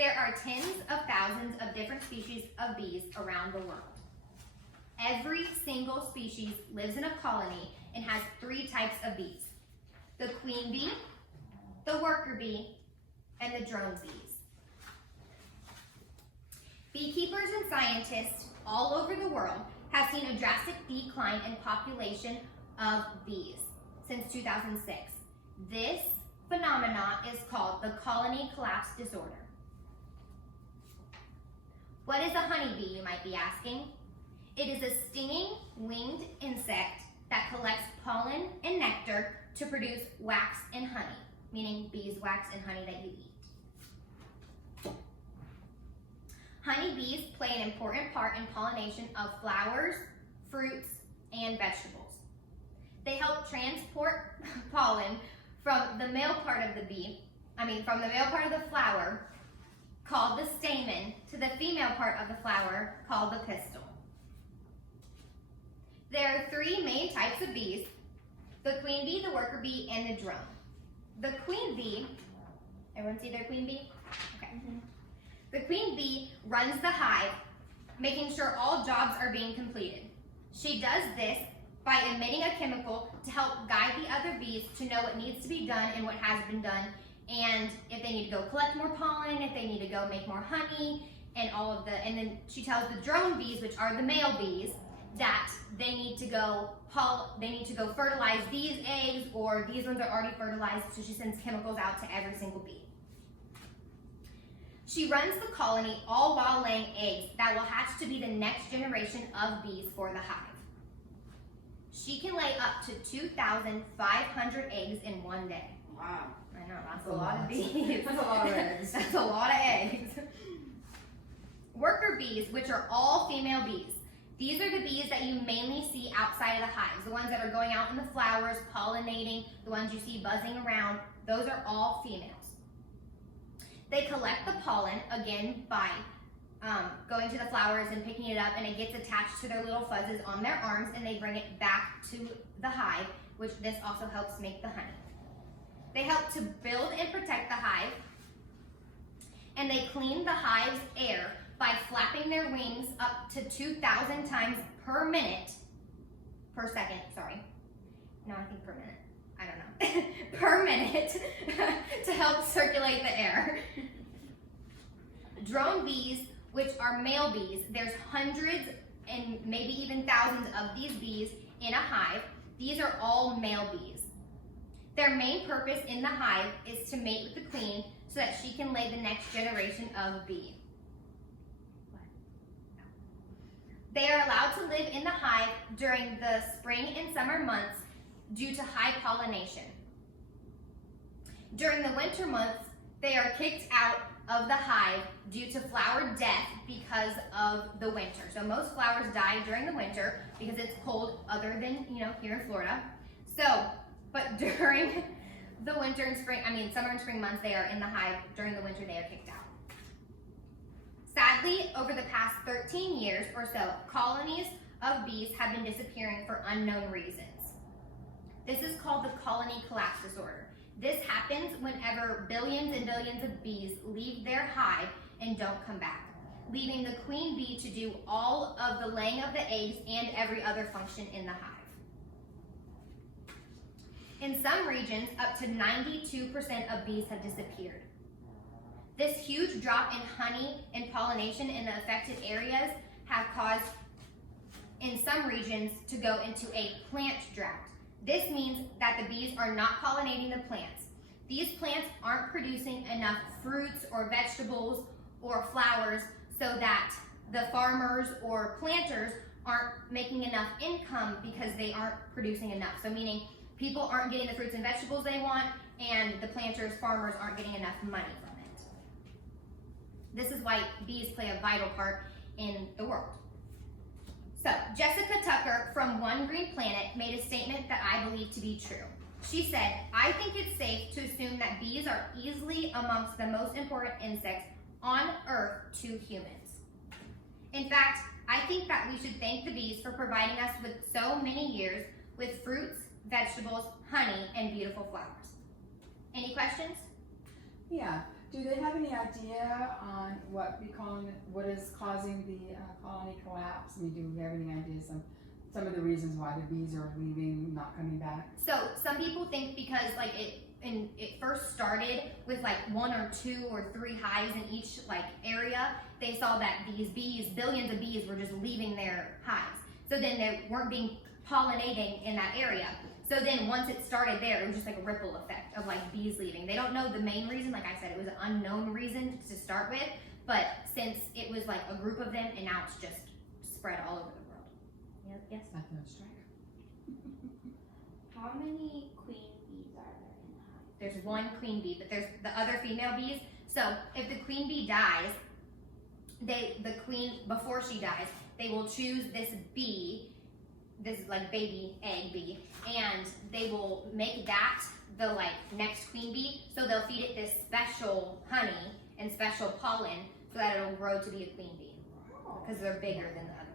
There are tens of thousands of different species of bees around the world. Every single species lives in a colony and has 3 types of bees: the queen bee, the worker bee, and the drone bees. Beekeepers and scientists all over the world have seen a drastic decline in population of bees since 2006. This phenomenon is called the colony collapse disorder. What is a honeybee, you might be asking? It is a stinging winged insect that collects pollen and nectar to produce wax and honey, meaning beeswax and honey that you eat. Honeybees play an important part in pollination of flowers, fruits, and vegetables. They help transport pollen from the male part of the flower, called the stamen, to the female part of the flower, called the pistil. There are 3 main types of bees: the queen bee, the worker bee, and the drone. The queen bee, everyone see their queen bee? Okay. The queen bee runs the hive, making sure all jobs are being completed. She does this by emitting a chemical to help guide the other bees to know what needs to be done and what has been done, and if they need to go collect more pollen, if they need to go make more honey, and then she tells the drone bees, which are the male bees, that they need to go fertilize these eggs, or these ones are already fertilized, so she sends chemicals out to every single bee. She runs the colony all while laying eggs that will hatch to be the next generation of bees for the hive. She can lay up to 2,500 eggs in one day. Wow. I know, that's a lot of bees. That's a lot of eggs. That's a lot of eggs. Worker bees, which are all female bees. These are the bees that you mainly see outside of the hives, the ones that are going out in the flowers, pollinating, the ones you see buzzing around. Those are all females. They collect the pollen, again, by going to the flowers and picking it up, and it gets attached to their little fuzzes on their arms, and they bring it back to the hive, which this also helps make the honey. They help to build and protect the hive, and they clean the hive's air by flapping their wings up to 2,000 times per second, sorry. No, I think per minute. I don't know. Per minute to help circulate the air. Drone bees, which are male bees, there's hundreds and maybe even thousands of these bees in a hive. These are all male bees. Their main purpose in the hive is to mate with the queen so that she can lay the next generation of bee. They are allowed to live in the hive during the spring and summer months due to high pollination. During the winter months, they are kicked out of the hive due to flower death because of the winter. So most flowers die during the winter because it's cold, other than, here in Florida. But during the winter and summer and spring months, they are in the hive. During the winter, they are kicked out. Sadly, over the past 13 years or so, colonies of bees have been disappearing for unknown reasons. This is called the colony collapse disorder. This happens whenever billions and billions of bees leave their hive and don't come back, leaving the queen bee to do all of the laying of the eggs and every other function in the hive. In some regions, up to 92% of bees have disappeared. This huge drop in honey and pollination in the affected areas have caused, in some regions, to go into a plant drought. This means that the bees are not pollinating the plants. These plants aren't producing enough fruits or vegetables or flowers so that the farmers or planters aren't making enough income because they aren't producing enough. So meaning people aren't getting the fruits and vegetables they want, and the planters, farmers aren't getting enough money from it. This is why bees play a vital part in the world. So, Jessica Tucker from One Green Planet made a statement that I believe to be true. She said, "I think it's safe to assume that bees are easily amongst the most important insects on Earth to humans. In fact, I think that we should thank the bees for providing us with so many years with fruits, vegetables, honey, and beautiful flowers." Any questions? Yeah. Do they have any idea on what is causing the colony collapse? I mean, do we have any ideas on some of the reasons why the bees are leaving, not coming back? So some people think because like it first started with like 1 or 2 or 3 hives in each like area, they saw that these bees, billions of bees, were just leaving their hives. So then they weren't being pollinating in that area. So then once it started there, it was just like a ripple effect of like bees leaving. They don't know the main reason. Like I said, it was an unknown reason to start with, but since it was like a group of them, and now it's just spread all over the world. Yes? Like no strike. How many queen bees are there in the hive? There's 1 queen bee, but there's the other female bees. So if the queen bee dies, before she dies, they will choose this bee, this like baby egg bee, and they will make that the like next queen bee. So they'll feed it this special honey and special pollen so that it'll grow to be a queen bee because they're bigger than the other.